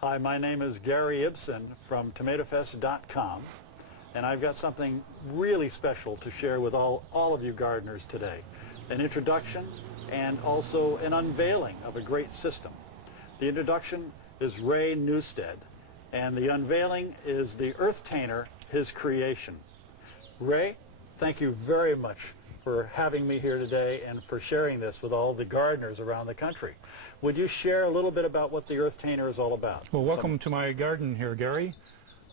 Hi, my name is Gary Ibsen from TomatoFest.com, and I've got something really special to share with all of you gardeners today. An introduction and also an unveiling of a great system. The introduction is Ray Newstead, and the unveiling is the EarthTainer, his creation. Ray, thank you very much for having me here today and for sharing this with all the gardeners around the country. Would you share a little bit about what the EarthTainer is all about? Well, welcome to my garden here, Gary.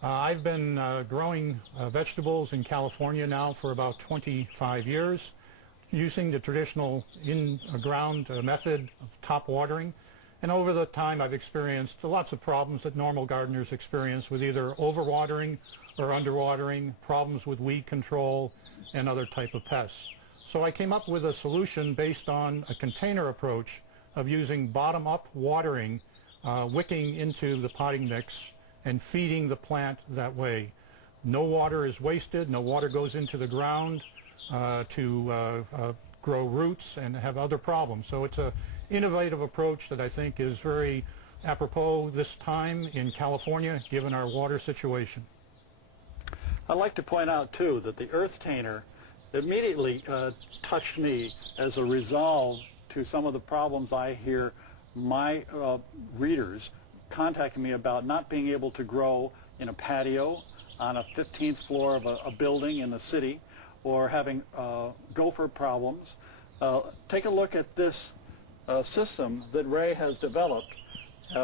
I've been growing vegetables in California now for about 25 years, using the traditional in-ground method of top watering. And over the time I've experienced lots of problems that normal gardeners experience with either overwatering or underwatering, problems with weed control and other type of pests. So I came up with a solution based on a container approach of using bottom-up watering, wicking into the potting mix and feeding the plant that way. No water is wasted, no water goes into the ground to grow roots and have other problems. So it's an innovative approach that I think is very apropos this time in California, given our water situation. I'd like to point out, too, that the EarthTainer immediately touched me as a resolve to some of the problems I hear my readers contacting me about, not being able to grow in a patio on a 15th floor of a building in the city, or having gopher problems. Take a look at this system that Ray has developed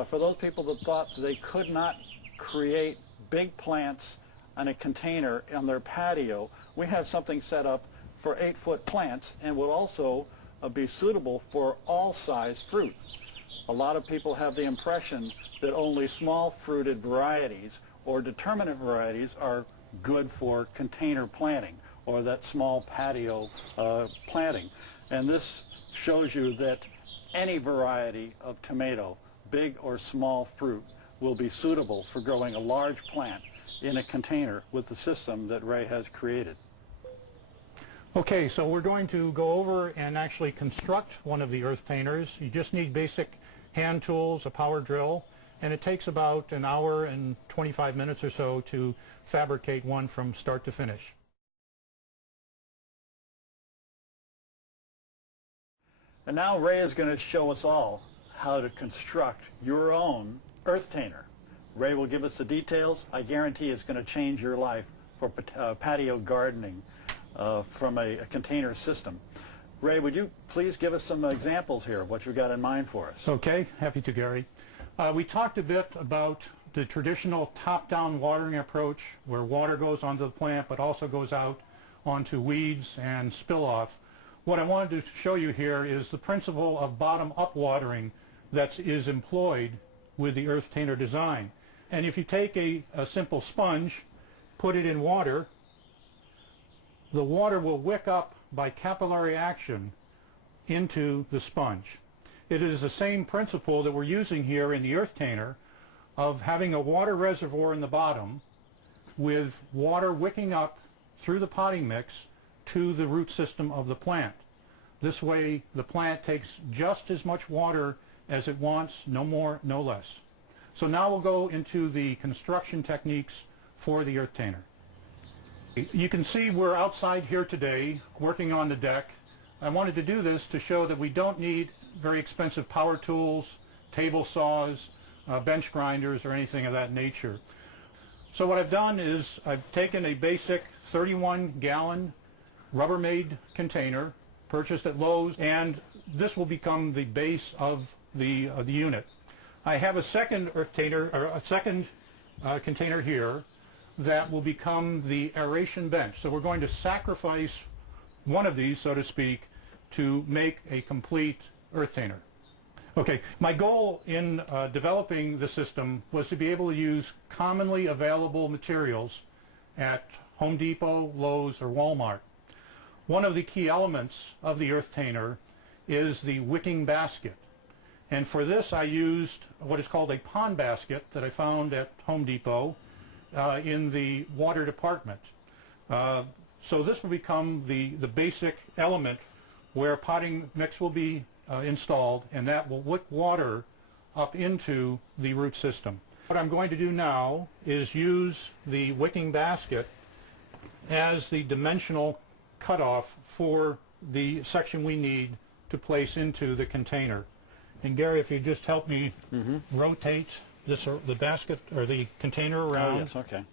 for those people that thought they could not create big plants on a container on their patio. We have something set up for 8-foot plants and will also be suitable for all size fruit. A lot of people have the impression that only small fruited varieties or determinate varieties are good for container planting or that small patio planting. And this shows you that any variety of tomato, big or small fruit, will be suitable for growing a large plant in a container with the system that Ray has created. Okay, so we're going to go over and actually construct one of the EarthTainers. You just need basic hand tools, a power drill, and it takes about an hour and 25 minutes or so to fabricate one from start to finish. And now Ray is going to show us all how to construct your own EarthTainer. Ray will give us the details. I guarantee it's going to change your life for patio gardening from a container system. Ray, would you please give us some examples here of what you've got in mind for us? Okay, happy to, Gary. We talked a bit about the traditional top-down watering approach where water goes onto the plant but also goes out onto weeds and spill-off. What I wanted to show you here is the principle of bottom-up watering that is employed with the EarthTainer design. And if you take a simple sponge, put it in water, the water will wick up by capillary action into the sponge. It is the same principle that we're using here in the EarthTainer of having a water reservoir in the bottom with water wicking up through the potting mix to the root system of the plant. This way the plant takes just as much water as it wants, no more, no less. So now we'll go into the construction techniques for the EarthTainer. You can see we're outside here today working on the deck. I wanted to do this to show that we don't need very expensive power tools, table saws, bench grinders, or anything of that nature. So what I've done is I've taken a basic 31-gallon Rubbermaid container purchased at Lowe's, and this will become the base of the unit. I have a second EarthTainer, or a second container here that will become the aeration bench. So we're going to sacrifice one of these, so to speak, to make a complete EarthTainer. Okay, my goal in developing the system was to be able to use commonly available materials at Home Depot, Lowe's, or Walmart. One of the key elements of the EarthTainer is the wicking basket. And for this I used what is called a pond basket that I found at Home Depot in the water department. So this will become the basic element where potting mix will be installed, and that will wick water up into the root system. What I'm going to do now is use the wicking basket as the dimensional cutoff for the section we need to place into the container. And Gary, if you just help me rotate this, the basket or the container around. Oh, yes, okay.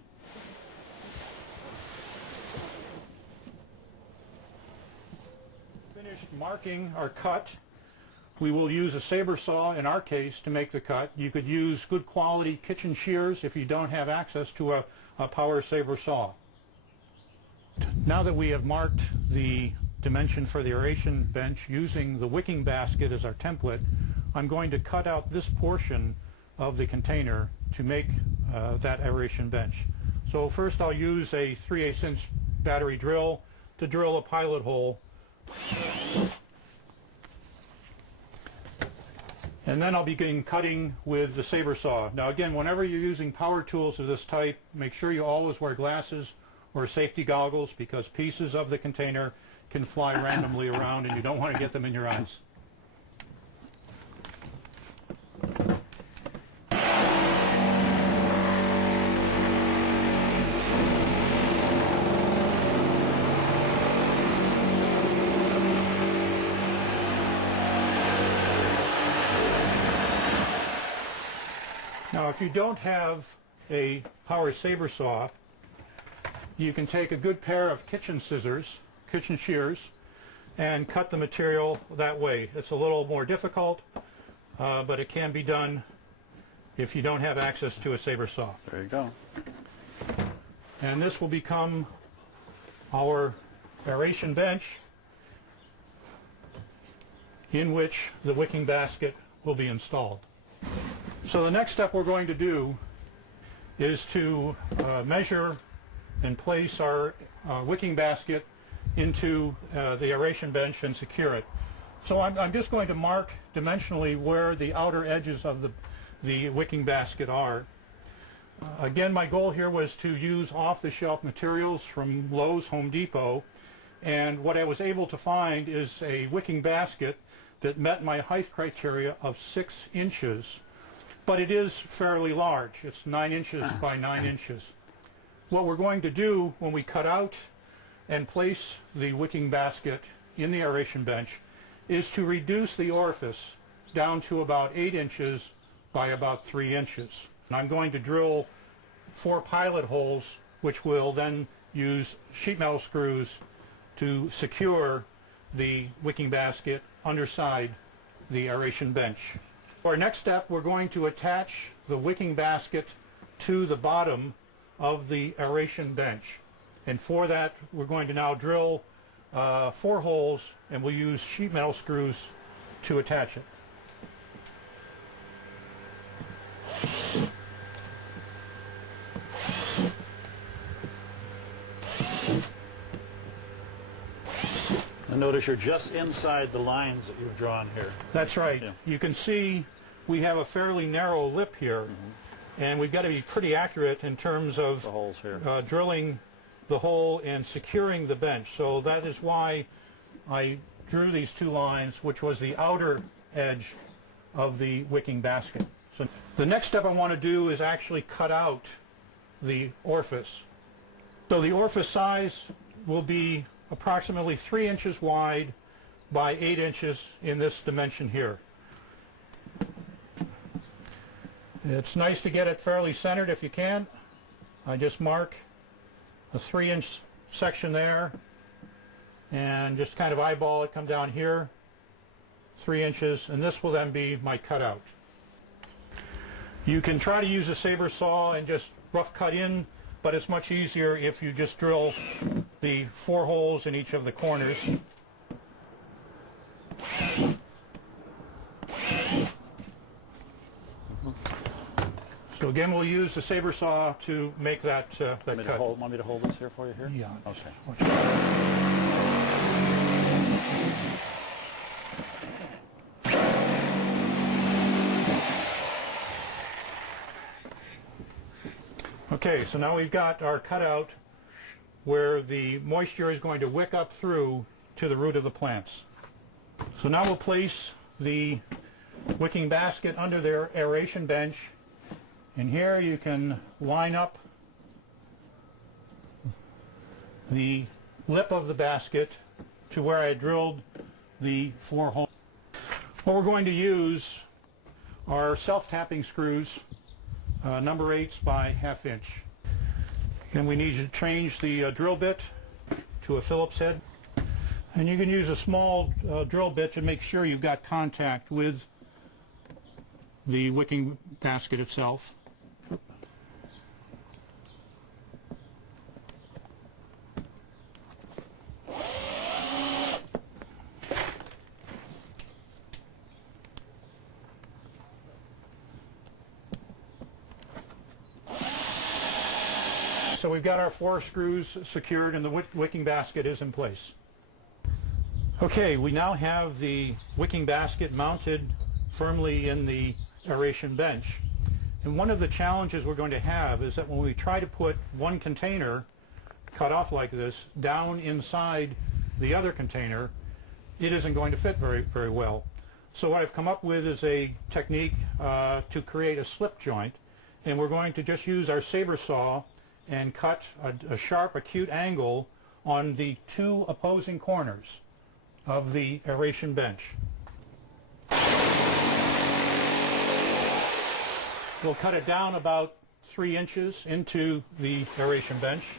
Finished marking our cut. We will use a saber saw in our case to make the cut. You could use good quality kitchen shears if you don't have access to a power saber saw. Now that we have marked the dimension for the aeration bench using the wicking basket as our template, I'm going to cut out this portion of the container to make that aeration bench. So first I'll use a 3/8 inch battery drill to drill a pilot hole. And then I'll begin cutting with the saber saw. Now again, whenever you're using power tools of this type, make sure you always wear glasses or safety goggles, because pieces of the container can fly randomly around and you don't want to get them in your eyes. Now, if you don't have a power saber saw, you can take a good pair of kitchen scissors, kitchen shears, and cut the material that way. It's a little more difficult, but it can be done if you don't have access to a saber saw. There you go. And this will become our aeration bench, in which the wicking basket will be installed. So the next step we're going to do is to measure and place our wicking basket into the aeration bench and secure it. So I'm just going to mark dimensionally where the outer edges of the wicking basket are. Again, my goal here was to use off-the-shelf materials from Lowe's, Home Depot, and what I was able to find is a wicking basket that met my height criteria of 6 inches, but it is fairly large. It's 9 inches by 9 inches. What we're going to do when we cut out and place the wicking basket in the aeration bench is to reduce the orifice down to about 8 inches by about 3 inches. And I'm going to drill 4 pilot holes, which will then use sheet metal screws to secure the wicking basket underside the aeration bench. For our next step, we're going to attach the wicking basket to the bottom of the aeration bench. And for that, we're going to now drill 4 holes, and we'll use sheet metal screws to attach it. And notice you're just inside the lines that you've drawn here. That's right. Yeah. You can see we have a fairly narrow lip here, and we've got to be pretty accurate in terms of The holes here. drilling the hole and securing the bench. So that is why I drew these 2 lines, which was the outer edge of the wicking basket. So the next step I want to do is actually cut out the orifice. So the orifice size will be approximately 3 inches wide by 8 inches in this dimension here. It's nice to get it fairly centered if you can. I just mark a 3-inch section there and just kind of eyeball it, come down here, 3 inches, and this will then be my cutout. You can try to use a saber saw and just rough cut in, but it's much easier if you just drill the 4 holes in each of the corners. So again, we'll use the saber saw to make that cut. Want me to hold this here for you here? Yeah. Okay. Okay, so now we've got our cutout where the moisture is going to wick up through to the root of the plants. So now we'll place the wicking basket under their aeration bench, And here you can line up the lip of the basket to where I drilled the 4 holes. What we're going to use are self-tapping screws, number 8s by 1/2 inch. And we need to change the drill bit to a Phillips head. And you can use a small drill bit to make sure you've got contact with the wicking basket itself. So we've got our 4 screws secured and the wicking basket is in place. Okay, we now have the wicking basket mounted firmly in the aeration bench. And one of the challenges we're going to have is that when we try to put one container cut off like this down inside the other container, it isn't going to fit very well. So what I've come up with is a technique to create a slip joint, and we're going to just use our saber saw and cut a sharp, acute angle on the 2 opposing corners of the aeration bench. We'll cut it down about 3 inches into the aeration bench.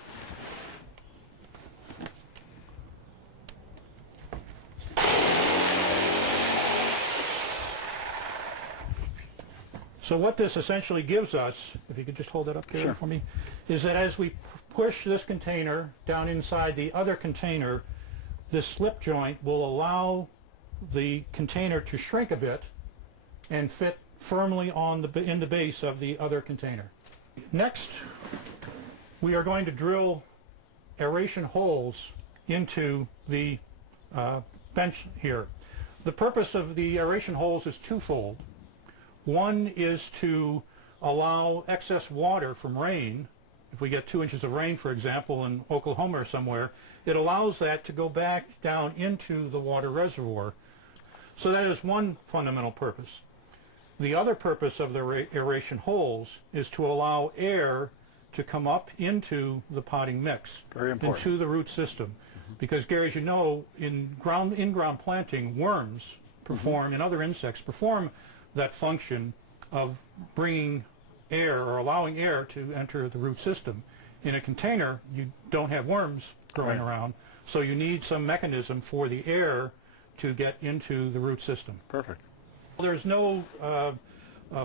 So what this essentially gives us, if you could just hold that up here for me, is that as we push this container down inside the other container, this slip joint will allow the container to shrink a bit and fit firmly on in the base of the other container. Next, we are going to drill aeration holes into the bench here. The purpose of the aeration holes is twofold. One is to allow excess water from rain. If we get 2 inches of rain, for example, in Oklahoma or somewhere, it allows that to go back down into the water reservoir. So that is one fundamental purpose. The other purpose of the aeration holes is to allow air to come up into the potting mix, very important, into the root system. Because, Gary, as you know, in-ground planting, worms perform, and other insects perform that function of bringing air or allowing air to enter the root system. In a container, you don't have worms growing around, so you need some mechanism for the air to get into the root system. Perfect. There's no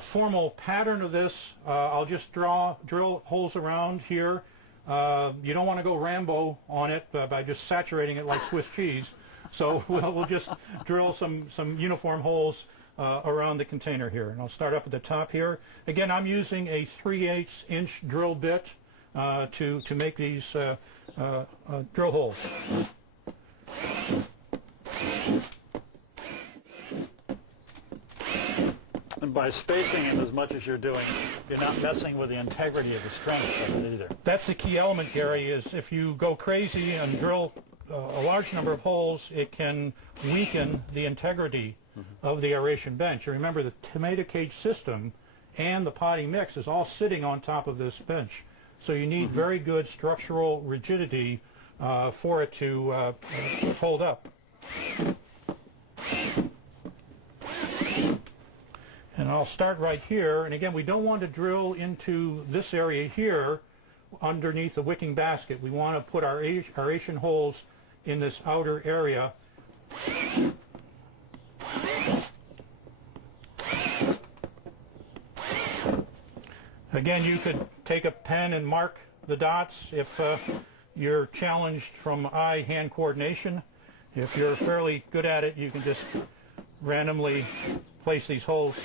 formal pattern of this. I'll just drill holes around here. You don't want to go Rambo on it by just saturating it like Swiss cheese. So we'll just drill some uniform holes around the container here. And I'll start up at the top here. Again, I'm using a 3/8 inch drill bit to make these drill holes. And by spacing it as much as you're doing, you're not messing with the integrity of the strength of it either. That's the key element, Gary, is if you go crazy and drill a large number of holes, it can weaken the integrity of the aeration bench. You remember the tomato cage system and the potting mix is all sitting on top of this bench. So you need very good structural rigidity for it to hold up. And I'll start right here. And again, we don't want to drill into this area here underneath the wicking basket. We want to put our aeration holes in this outer area. Again, you could take a pen and mark the dots if you're challenged from eye-hand coordination. If you're fairly good at it, you can just randomly place these holes.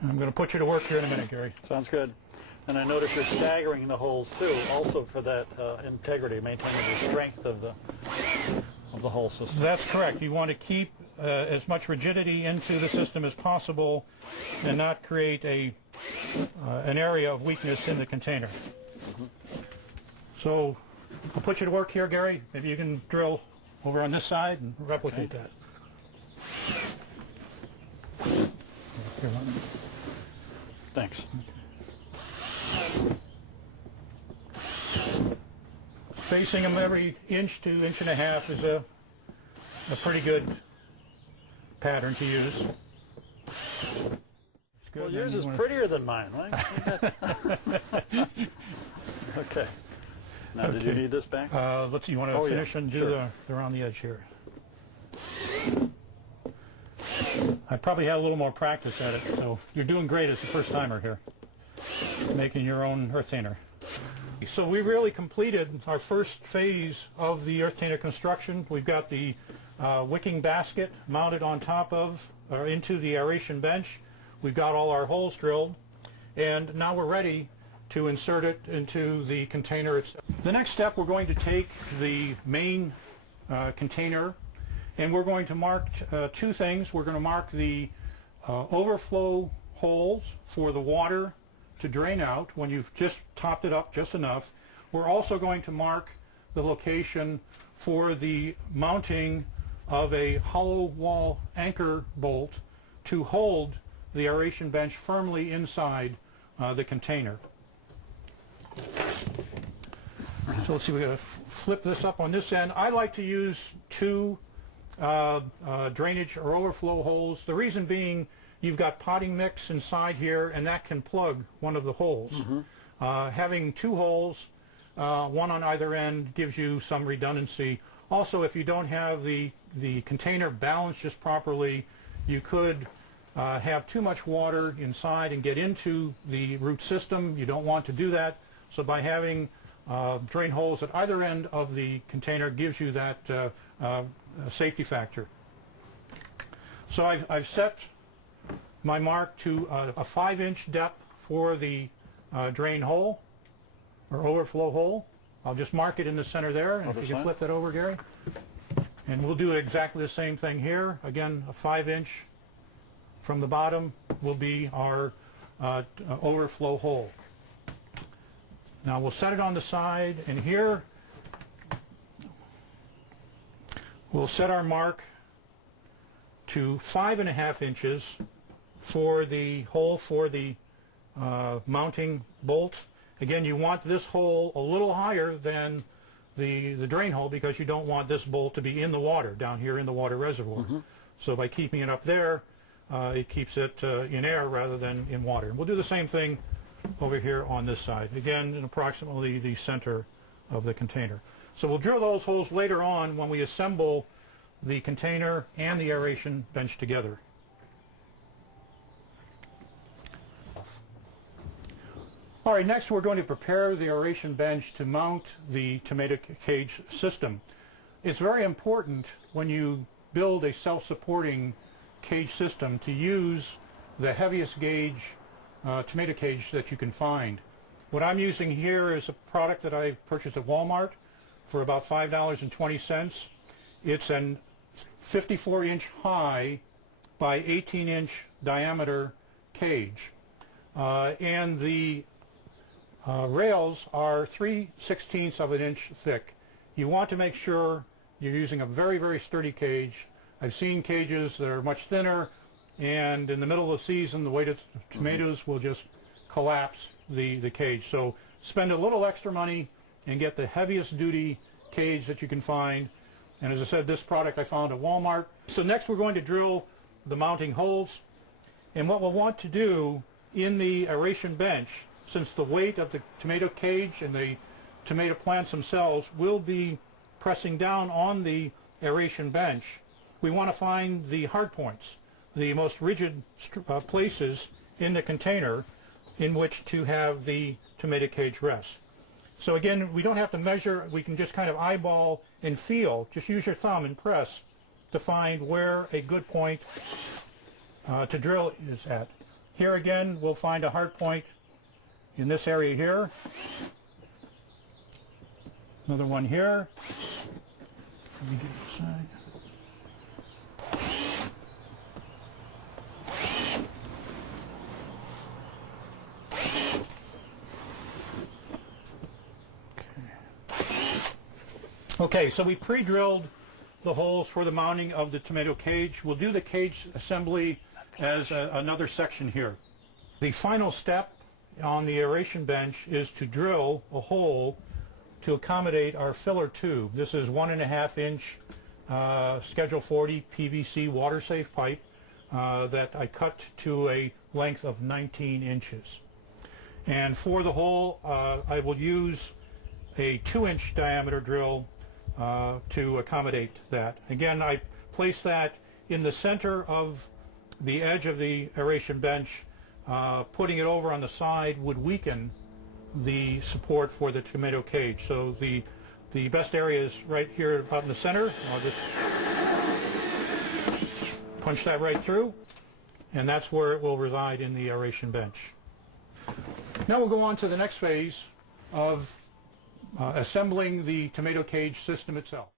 I'm going to put you to work here in a minute, Gary. Sounds good. And I notice you're staggering the holes too, also for that integrity, maintaining the strength of the whole system. That's correct. You want to keep as much rigidity into the system as possible and not create an area of weakness in the container. So I'll put you to work here, Gary. Maybe you can drill over on this side and replicate that. Here, let me- Thanks. Spacing them every inch to inch and a half is a pretty good pattern to use. It's good. Well, Then yours you is wanna- prettier than mine, right? Okay. Now, did you Okay. need this back? Let's see, you want to Oh, yeah, finish and do sure. the around the edge here. I probably had a little more practice at it, so you're doing great as a first timer here, making your own EarthTainer. So we really completed our first phase of the EarthTainer construction. We've got the wicking basket mounted on top of or into the aeration bench. We've got all our holes drilled, and now we're ready to insert it into the container itself. The next step, we're going to take the main container, and we're going to mark two things. We're going to mark the overflow holes for the water to drain out when you've just topped it up just enough. We're also going to mark the location for the mounting of a hollow wall anchor bolt to hold the aeration bench firmly inside the container. So let's see, we're going to flip this up on this end. I like to use two drainage or overflow holes. The reason being, you've got potting mix inside here, and that can plug one of the holes. Having two holes, one on either end, gives you some redundancy. Also, if you don't have the container balanced just properly, you could have too much water inside and get into the root system. You don't want to do that. So by having drain holes at either end of the container gives you that safety factor. So I've set my mark to a 5-inch depth for the drain hole or overflow hole. I'll just mark it in the center there, and if you can flip that over, Gary. And we'll do exactly the same thing here. Again, a 5-inch from the bottom will be our overflow hole. Now we'll set it on the side, and here we'll set our mark to 5.5 inches for the hole for the mounting bolt. Again, you want this hole a little higher than the drain hole because you don't want this bolt to be in the water, down here in the water reservoir. So by keeping it up there, it keeps it in air rather than in water. And we'll do the same thing over here on this side, again in approximately the center of the container. So we'll drill those holes later on when we assemble the container and the aeration bench together. All right, next we're going to prepare the aeration bench to mount the tomato cage system. It's very important when you build a self-supporting cage system to use the heaviest gauge tomato cage that you can find. What I'm using here is a product that I purchased at Walmart for about $5.20. It's an 54-inch high by 18-inch diameter cage, and the rails are 3/16 of an inch thick. You want to make sure you're using a very, very sturdy cage. I've seen cages that are much thinner, and in the middle of the season, the weight of tomatoes will just collapse the cage. So spend a little extra money and get the heaviest duty cage that you can find. And as I said, this product I found at Walmart. So next we're going to drill the mounting holes. And what we'll want to do in the aeration bench, since the weight of the tomato cage and the tomato plants themselves will be pressing down on the aeration bench, we want to find the hard points, the most rigid places in the container in which to have the tomato cage rest. So again, we don't have to measure, we can just kind of eyeball and feel, just use your thumb and press to find where a good point to drill is at. Here again, we'll find a hard point in this area here. Another one here. Let me get this side. Okay, so we pre-drilled the holes for the mounting of the tomato cage. We'll do the cage assembly as another section here. The final step on the aeration bench is to drill a hole to accommodate our filler tube. This is 1.5 inch Schedule 40 PVC water safe pipe that I cut to a length of 19 inches. And for the hole, I will use a 2-inch diameter drill to accommodate that. Again, I place that in the center of the edge of the aeration bench. Putting it over on the side would weaken the support for the tomato cage. So the best area is right here about in the center. I'll just punch that right through, and that's where it will reside in the aeration bench. Now we'll go on to the next phase of assembling the tomato cage system itself.